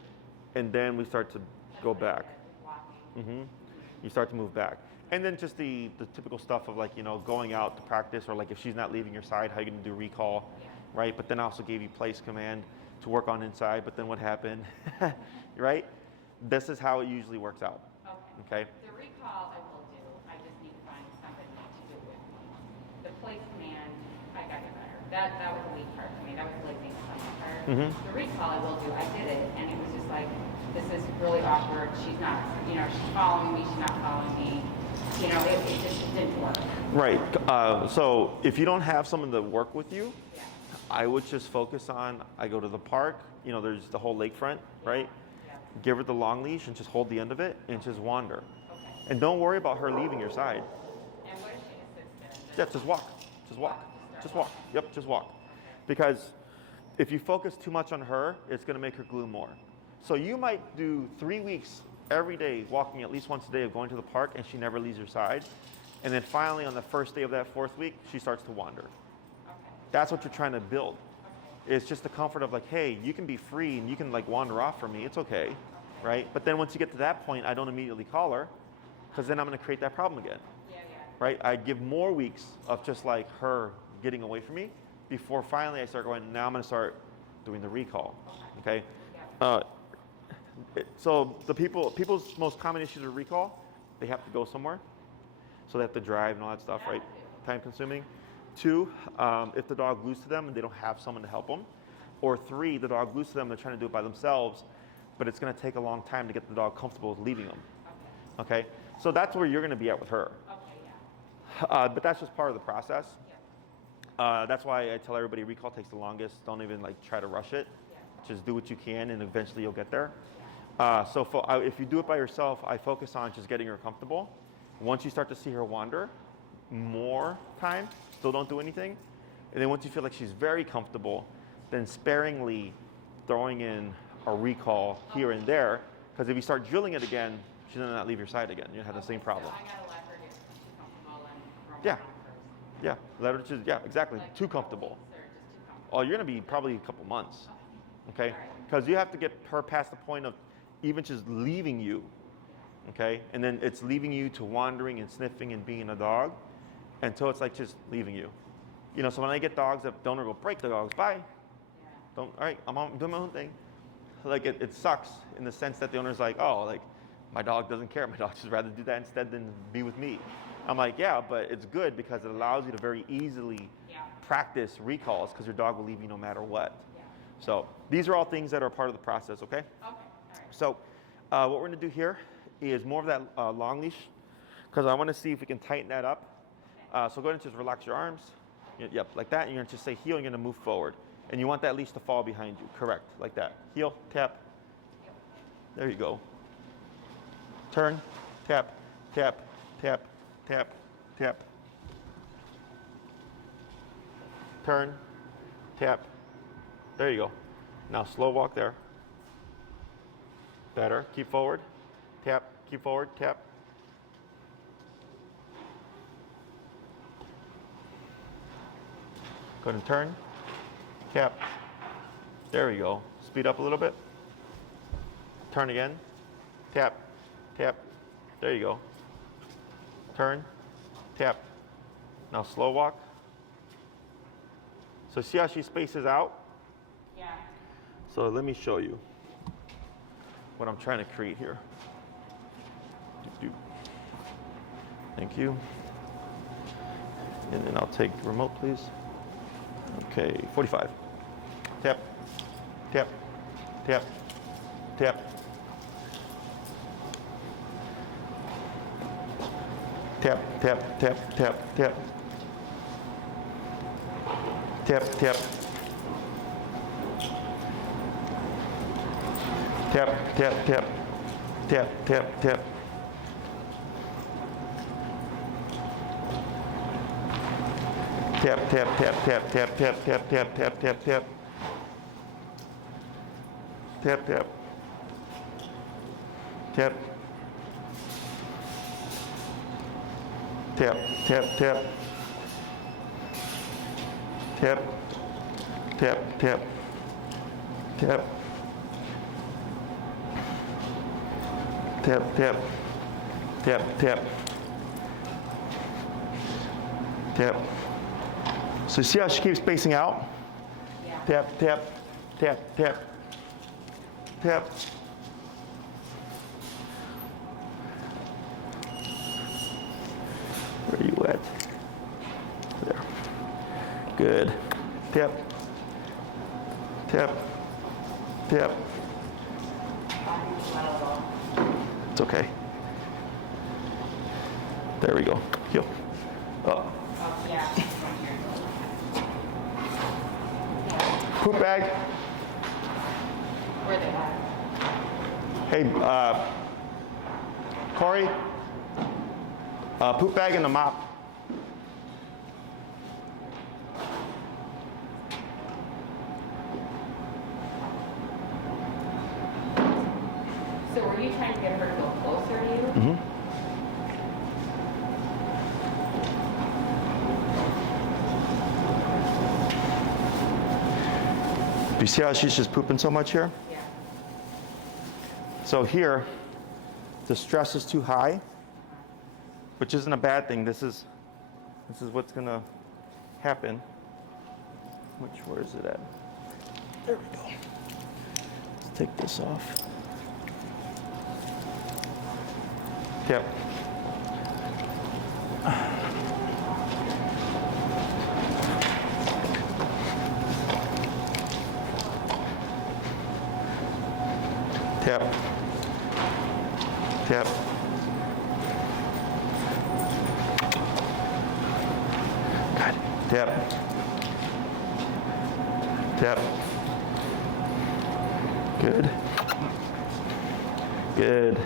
and then we start to go back. You start to move back. And then just the typical stuff of like, going out to practice, or like if she's not leaving your side, how are you going to do recall, right? But then I also gave you place command to work on inside, but then what happened, right? This is how it usually works out, okay? The recall I will do. I just need to find somebody to do it with me. The place command, I got it better. That was a weak part for me. That was laziness on my part. The recall I will do. I did it, and it was just like, this is really awkward. She's not, she's following me. She's not following me. It just didn't work. Right. So if you don't have someone to work with you, I would just focus on, I go to the park, there's the whole lakefront, right? Give her the long leash and just hold the end of it and just wander. And don't worry about her leaving your side. And what if she just sits Yeah, there? just walk. Just walk. Just walk. Yep, just walk. Because if you focus too much on her, it's going to make her glue more. So you might do 3 weeks every day, walking at least once a day of going to the park, and she never leaves your side. And then finally, on the first day of that 4th week, she starts to wander. That's what you're trying to build. It's just the comfort of like, hey, you can be free and you can like wander off from me. It's okay, right? But then once you get to that point, I don't immediately call her, because then I'm going to create that problem again, right? I give more weeks of just like her getting away from me before finally I start going, now I'm going to start doing the recall, okay? So the people's most common issues with recall, they have to go somewhere. So they have to drive and all that stuff, right? Time consuming. 2, if the dog glues to them and they don't have someone to help them. Or 3, the dog glues to them, they're trying to do it by themselves, but it's going to take a long time to get the dog comfortable with leaving them. Okay? So that's where you're going to be at with her. But that's just part of the process. That's why I tell everybody recall takes the longest. Don't even like try to rush it. Just do what you can and eventually you'll get there. So if you do it by yourself, I focus on just getting her comfortable. Once you start to see her wander, more time, still don't do anything. And then once you feel like she's very comfortable, then sparingly throwing in a recall here and there, because if you start drilling it again, she's gonna not leave your side again. You'll have the same problem. So I gotta let her get too comfortable and Yeah. roam around first. Yeah, let her just, yeah, exactly, Like too a couple comfortable. weeks or just too comfortable. Oh, you're gonna be probably a couple months, okay? All right. Because you have to get her past the point of even just leaving you, okay? And then it's leaving you to wandering and sniffing and being a dog until it's like just leaving you. So when I get dogs that don't go, break the dogs, bye. Don't, all right, I'm doing my own thing. Like it sucks in the sense that the owner's like, oh, like my dog doesn't care. My dog just rather do that instead than be with me. I'm like, yeah, but it's good because it allows you to very easily practice recalls because your dog will leave you no matter what. So these are all things that are part of the process, okay? Okay, all right. So what we're gonna do here is more of that long leash, because I wanna see if we can tighten that up. So go ahead and just relax your arms. Yep, like that. And you're gonna just say heel, and you're gonna move forward. And you want that leash to fall behind you, correct, like that. Heel, tap. There you go. Turn, tap, tap, tap, tap, tap. Turn, tap. There you go. Now slow walk there. Better. Keep forward. Tap. Keep forward. Tap. Go ahead and turn. Tap. There we go. Speed up a little bit. Turn again. Tap. Tap. There you go. Turn. Tap. Now slow walk. So see how she spaces out? Yeah. So let me show you what I'm trying to create here. Thank you. And then I'll take the remote, please. Okay, 45. Tap, tap, tap, tap. Tap, tap, tap, tap, tap. Tap, tap. Tap, tap, tap. Tap, tap, tap. Tap, tap, tap, tap, tap, tap, tap, tap, tap, tap, tap. Tap, tap. Tap. Tap, tap, tap. Tap, tap, tap, tap. Tap, tap, tap, tap. Tap. So you see how she keeps spacing out? Yeah. Tap, tap, tap, tap, tap. Where are you at? There. Good. Tap, tap, tap. It's okay. There we go. Heel. Oh. Oh, yeah. Poop bag. Where they at? Hey, Corey. Poop bag and the mop. So were you trying to get her to go closer to you? Mm-hmm. Do you see how she's just pooping so much here? Yeah. So here, the stress is too high, which isn't a bad thing. This is what's gonna happen. Where is it at? There we go. Let's take this off. Yep. Tap. Tap. Good. Tap. Tap. Good. Good.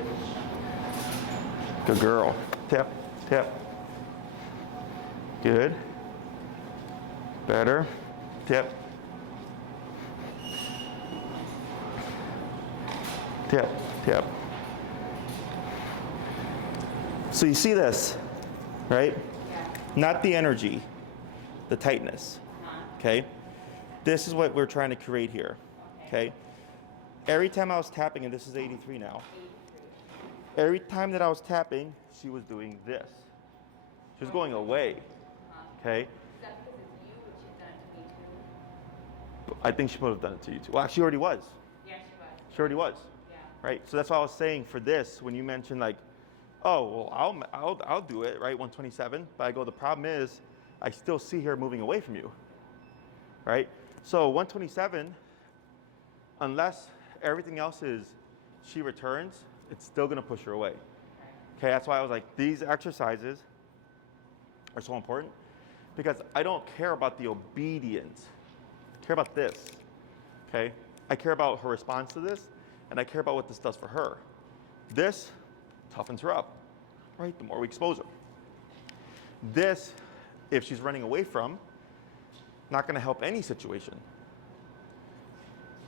Good girl. Tap. Tap. Good. Better. Tap. Tap, tap. So you see this, right? Yeah. Not the energy, the tightness, okay? This is what we're trying to create here, okay? Every time I was tapping, and this is 83 now, every time that I was tapping, she was doing this. She was going away, okay? Is that because it's you or she's done it to me too? I think she would have done it to you too. Well, she already was. Yeah, she was. She already was. Yeah. Right? So that's why I was saying for this, when you mentioned like, oh, well, I'll do it, right? 127. But I go, the problem is, I still see her moving away from you, right? So 127, unless everything else is she returns, it's still gonna push her away. Okay, that's why I was like, these exercises are so important because I don't care about the obedience. I care about this, okay? I care about her response to this, and I care about what this does for her. This toughens her up, right? The more we expose her. This, if she's running away from, not gonna help any situation,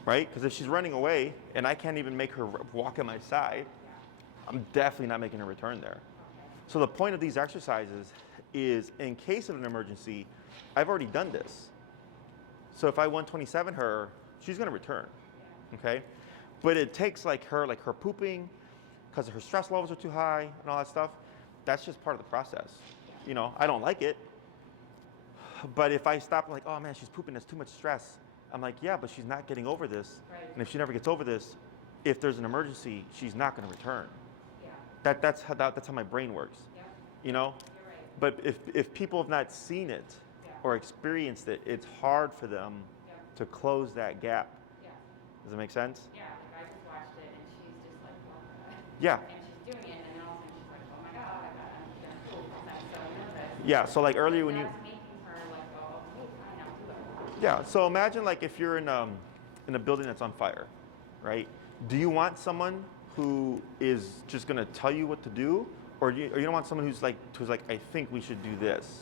right? Because if she's running away and I can't even make her walk at my side, I'm definitely not making her return there. So the point of these exercises is in case of an emergency, I've already done this. So if I 127 her, she's gonna return, okay? But it takes like her pooping, because her stress levels are too high and all that stuff. That's just part of the process. You know, I don't like it. But if I stop like, oh man, she's pooping, there's too much stress. I'm like, yeah, but she's not getting over this. Right. And if she never gets over this, if there's an emergency, she's not gonna return. Yeah. That's how my brain works. Yeah. you know? You're right. But if people have not seen it Yeah. or experienced it, it's hard for them Yeah. to close that gap. Yeah. Does it make sense? Yeah, like I just watched it and she's just like, what the heck? Yeah. And she's doing it and then all of a sudden she's like, oh my God, I'm feeling cool because I'm so nervous. Yeah, so like earlier when you... That's making her like, oh, okay, fine, I'll do it. Yeah, so imagine like if you're in a building that's on fire, right? Do you want someone who is just gonna tell you what to do? Or you don't want someone who's like, I think we should do this?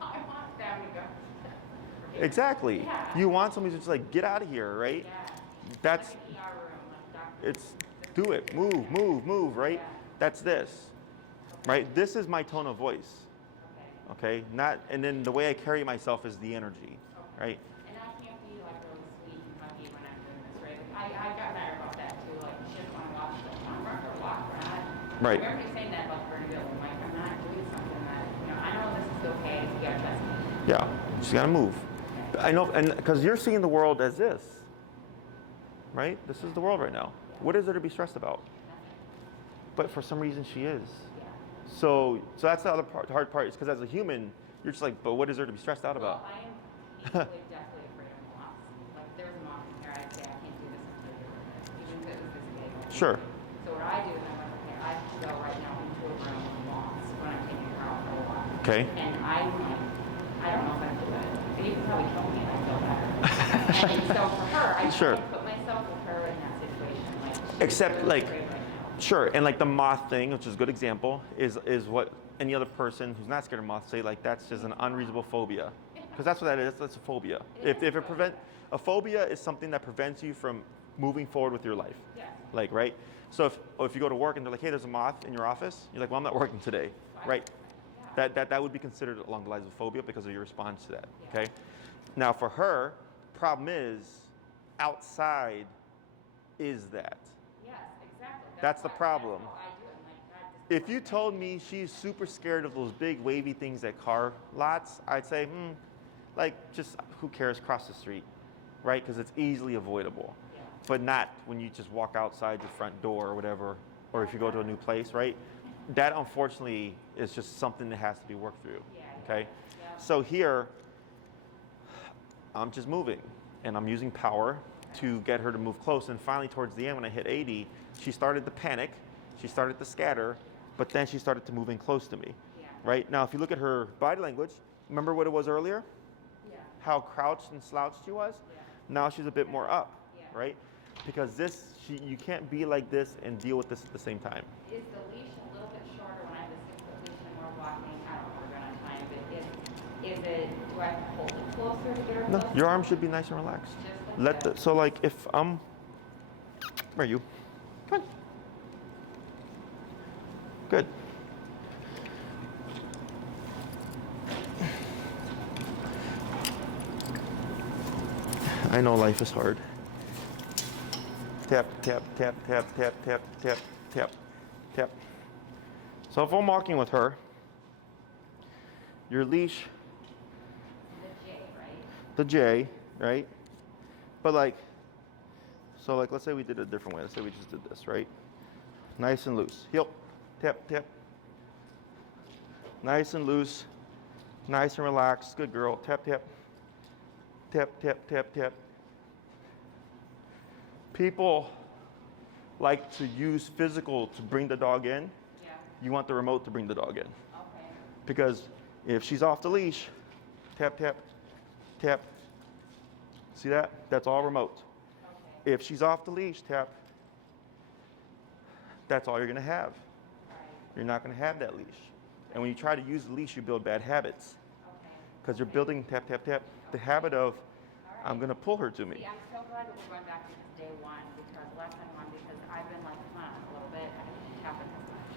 I want them to go. Exactly. Yeah. You want someone who's just like, get out of here, right? Yeah. That's, Like an ER room, like doctor. it's, do it, move, right? Yeah. That's this, right? This is my tone of voice, Okay. okay? Not, and then the way I carry myself is the energy, right? And I can't be like really sweet and huggy when I'm doing this, right? Like, I got mad about that too. Like she doesn't want to walk. She's like, "Come on, run for a walk, we're not." Right. I remember you saying that about Bernadette. I'm like, I'm not doing something that, I know this is okay. You gotta trust me. Yeah, you just gotta move. I know, and because you're seeing the world as this, right? This is the world right now. What is there to be stressed about? But for some reason she is. Yeah. So that's the other part, the hard part, is because as a human, you're just like, but what is there to be stressed out Well, about? I am equally deathly afraid of moths. Like if there was a moth in here, I'd say I can't do this until you're with it, even if it was this big. Sure. So what I do is I'm like, okay, I can go right now into a room with moths when I'm taking her out for a walk. Okay. And I'm like, I don't know if I can do it. But you can probably tell me and I feel better. And so for her, I Sure. try to put myself with her in that situation. Like she's Except, really like, afraid right now. Sure, and like the moth thing, which is a good example, is what any other person who's not scared of moths say, like that's just an unreasonable phobia. Because that's what that is, that's a phobia. If it a phobia is something that prevents you from moving forward with your life. Yeah. Like, right? So if you go to work and they're like, hey, there's a moth in your office, you're like, well, I'm not working today, right? Yeah. That would be considered along the lines of phobia because of your response to that, Yeah. okay? Now for her, problem is, outside is that. Yes, exactly. That's the why- problem. That's how I do it. I'm like, God, this is If you what told me she's super scared of those big wavy things at car lots, I'd say, like just who cares, cross the street, right? Because it's easily avoidable. Yeah. But not when you just walk outside your front door or whatever, or if you go to a new place, right? That unfortunately is just something that has to be worked through, Yeah, okay? yeah. So here, I'm just moving and I'm using power to get her to move close. And finally towards the end when I hit 80, she started to panic, she started to scatter, but then she started to move in close to me, Yeah. right? Now if you look at her body language, remember what it was earlier? Yeah. How crouched and slouched she was? Yeah. Now she's a bit more up, Yeah. right? Because you can't be like this and deal with this at the same time. Is the leash a little bit shorter when I have the 6-foot leash and we're walking? I don't know if we're going to time, but is it, do I have to hold it closer to get her No, closer? your arm should be nice and relaxed. Just like that. So like if I'm, where are you? Come on. Good. I know life is hard. Tap, tap, tap, tap, tap, tap, tap, tap, tap. So if I'm walking with her, your leash, The J, right? the J, right? But like, so like, let's say we did it a different way. Let's say we just did this, right? Nice and loose. Heel, tap, tap. Nice and loose, nice and relaxed. Good girl. Tap, tap. Tap, tap, tap, tap. People like to use physical to bring the dog in. Yeah. You want the remote to bring the dog in. Okay. Because if she's off the leash, tap, tap, tap. See that? That's all remote. Okay. If she's off the leash, tap. That's all you're going to have. All right. You're not going to have that leash. And when you try to use the leash, you build bad habits. Okay. Because you're building tap, tap, tap. The habit of, All right. I'm going to pull her to See, me. I'm so glad that we're going back to this day one because last time on, because I've been like, come on, a little bit. I didn't happen as much.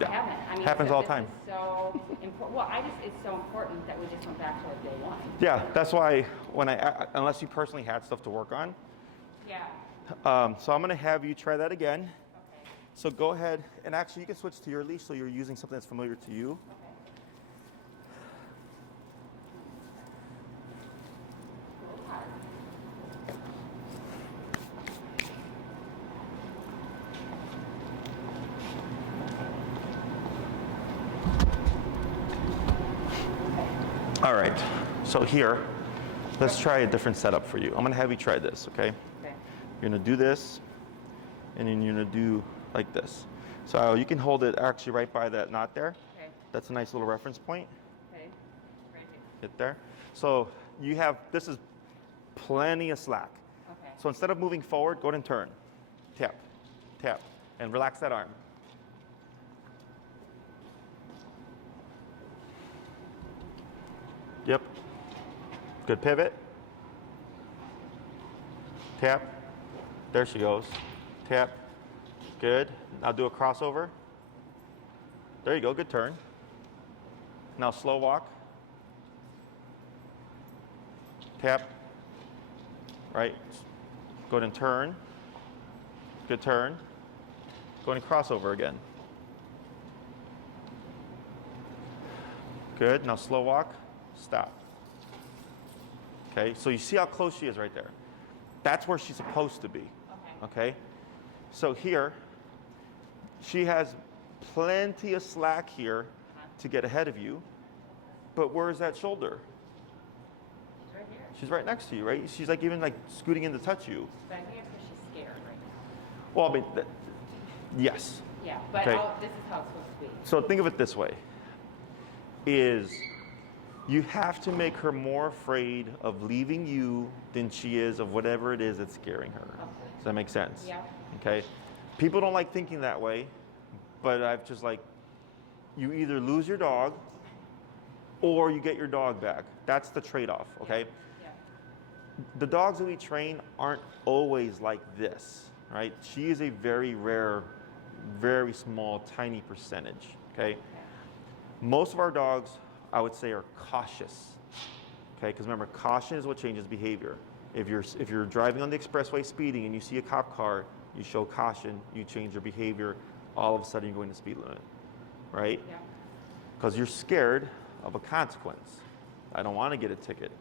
Yeah. I haven't. I mean, Happens so all the this time. is so important. Well, it's so important that we just went back to like day one. Yeah, that's why when unless you personally had stuff to work on. Yeah. So I'm going to have you try that again. Okay. So go ahead, and actually you can switch to your leash so you're using something that's familiar to you. Okay. A little hard. All right, so here, let's try a different setup for you. I'm gonna have you try this, okay? Okay. You're gonna do this, and then you're gonna do like this. So you can hold it actually right by that knot there. Okay. That's a nice little reference point. Okay. Right here. Hit there. So you have, this is plenty of slack. Okay. So instead of moving forward, go ahead and turn. Tap, tap, and relax that arm. Yep. Good pivot. Tap. There she goes. Tap. Good. Now do a crossover. There you go. Good turn. Now slow walk. Tap. Right. Go ahead and turn. Good turn. Go ahead and crossover again. Good. Now slow walk. Stop. Okay. So you see how close she is right there. That's where she's supposed to be. Okay. So here, she has plenty of slack here to get ahead of you. But where's that shoulder? She's right here. She's right next to you, right? She's like even like scooting in to touch you. But I think it's because she's scared right now. Well, I mean, yes. Yeah, but Okay. this is how it's supposed to be. So think of it this way: is you have to make her more afraid of leaving you than she is of whatever it is that's scaring her. Okay. Does that make sense? Yeah. Okay. People don't like thinking that way, but I've just like, you either lose your dog or you get your dog back. That's the trade-off, okay? Yeah. The dogs that we train aren't always like this, right? She is a very rare, very small, tiny percentage, okay? Most of our dogs, I would say, are cautious, okay? Because remember, caution is what changes behavior. If you're driving on the expressway speeding and you see a cop car, you show caution, you change your behavior, all of a sudden you're going to speed limit, right? Yeah. Because you're scared of a consequence. I don't want to get a ticket.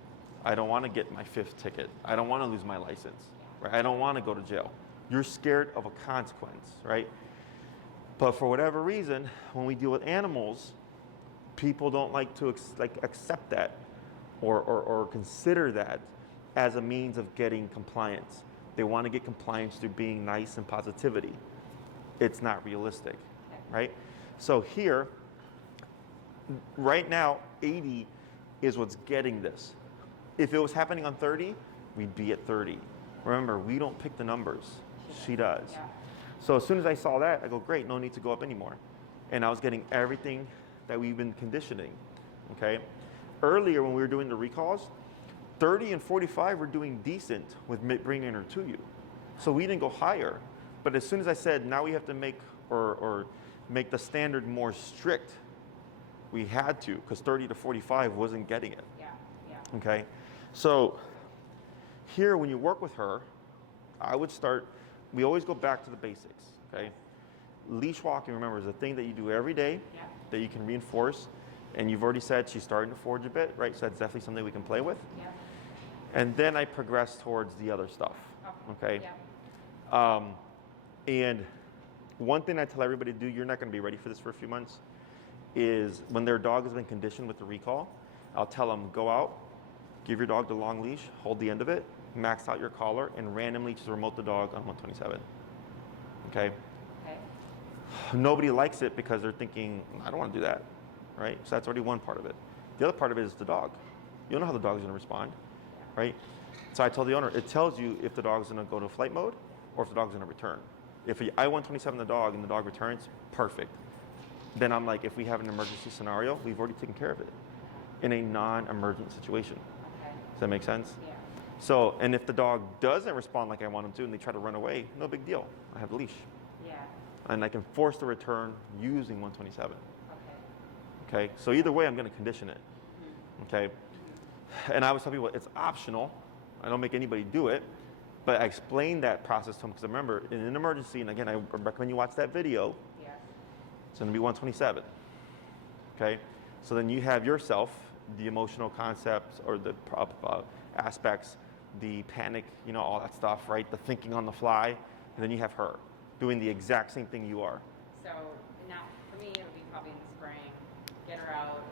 I don't want to get my 5th ticket. I don't want to lose my license, right? I don't want to go to jail. You're scared of a consequence, right? But for whatever reason, when we deal with animals, people don't like to accept that or consider that as a means of getting compliance. They want to get compliance through being nice and positivity. It's not realistic, right? So here, right now, 80 is what's getting this. If it was happening on 30, we'd be at 30. Remember, we don't pick the numbers. She does. Yeah. So as soon as I saw that, I go, great, no need to go up anymore. And I was getting everything that we've been conditioning, okay? Earlier when we were doing the recalls, 30 and 45 were doing decent with bringing her to you. So we didn't go higher. But as soon as I said, now we have to make or make the standard more strict, we had to, because 30 to 45 wasn't getting it. Yeah. Yeah. Okay, so here when you work with her, I would start, we always go back to the basics, okay? Leash walking, remember, is a thing that you do every day Yeah. that you can reinforce, and you've already said she's starting to forge a bit, right? So that's definitely something we can play with. Yeah. And then I progress towards the other stuff, okay? Yeah. And one thing I tell everybody to do, you're not gonna be ready for this for a few months, is when their dog has been conditioned with the recall, I'll tell them, go out, give your dog the long leash, hold the end of it, max out your collar, and randomly just remote the dog on 127, okay? Okay. Nobody likes it because they're thinking, I don't want to do that, right? So that's already one part of it. The other part of it is the dog. You don't know how the dog is going to respond, right? So I told the owner, it tells you if the dog is going to go to flight mode or if the dog is going to return. If I 127 the dog and the dog returns, perfect. Then I'm like, if we have an emergency scenario, we've already taken care of it in a non-emergent situation. Okay. Does that make sense? Yeah. So, and if the dog doesn't respond like I want him to and they try to run away, no big deal. I have the leash. Yeah. And I can force the return using 127. Okay. Okay, so either way, I'm going to condition it. Okay, and I always tell people it's optional. I don't make anybody do it, but I explain that process to them because remember, in an emergency, and again, I recommend you watch that video. Yeah. It's going to be 127. Okay, so then you have yourself, the emotional concepts or the aspects, the panic, you know, all that stuff, right? The thinking on the fly, and then you have her doing the exact same thing you are. So now, for me, it'll be probably in the spring. Get her out,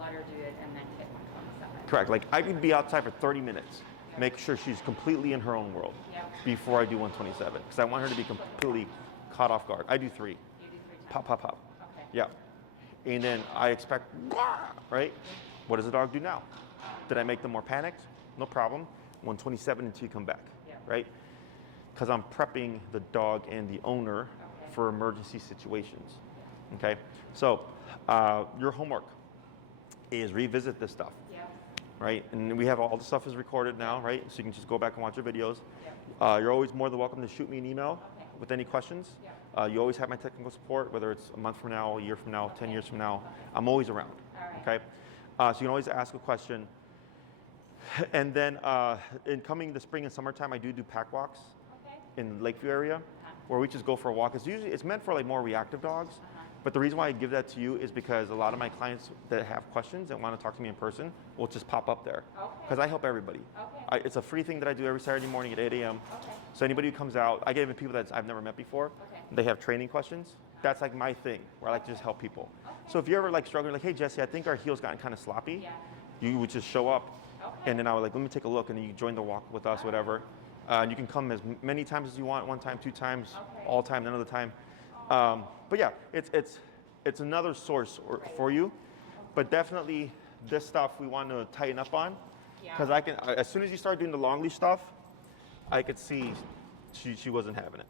let her do it, and then hit 127. Correct. Like I could be outside for 30 minutes, make sure she's completely in her own world before I do 127, because I want her to be completely caught off guard. I do 3. You do 3 times. Pop, pop, pop. Okay. Yeah. And then I expect, right? What does the dog do now? Did I make them more panicked? No problem. 127 until you come back, right? Because I'm prepping the dog and the owner for emergency situations, okay? So your homework is revisit this stuff, right? And we have all the stuff is recorded now, right? So you can just go back and watch your videos. You're always more than welcome to shoot me an email with any questions. You always have my technical support, whether it's a month from now, a year from now, 10 years from now. I'm always around, okay? So you can always ask a question. And then in coming the spring and summertime, I do pack walks in the Lakeview area where we just go for a walk. It's meant for like more reactive dogs. But the reason why I give that to you is because a lot of my clients that have questions and want to talk to me in person will just pop up there. Because I help everybody. It's a free thing that I do every Saturday morning at 8 a.m. So anybody who comes out, I get even people that I've never met before, they have training questions. That's like my thing, where I like to just help people. So if you're ever like struggling, like, hey Jesse, I think our heel's gotten kind of sloppy, you would just show up, and then I would like, let me take a look, and then you join the walk with us, whatever. And you can come as many times as you want, 1 time, 2 times, all time, none of the time. But yeah, it's another source for you, but definitely this stuff we want to tighten up on, because as soon as you start doing the long leash stuff, I could see she wasn't having it.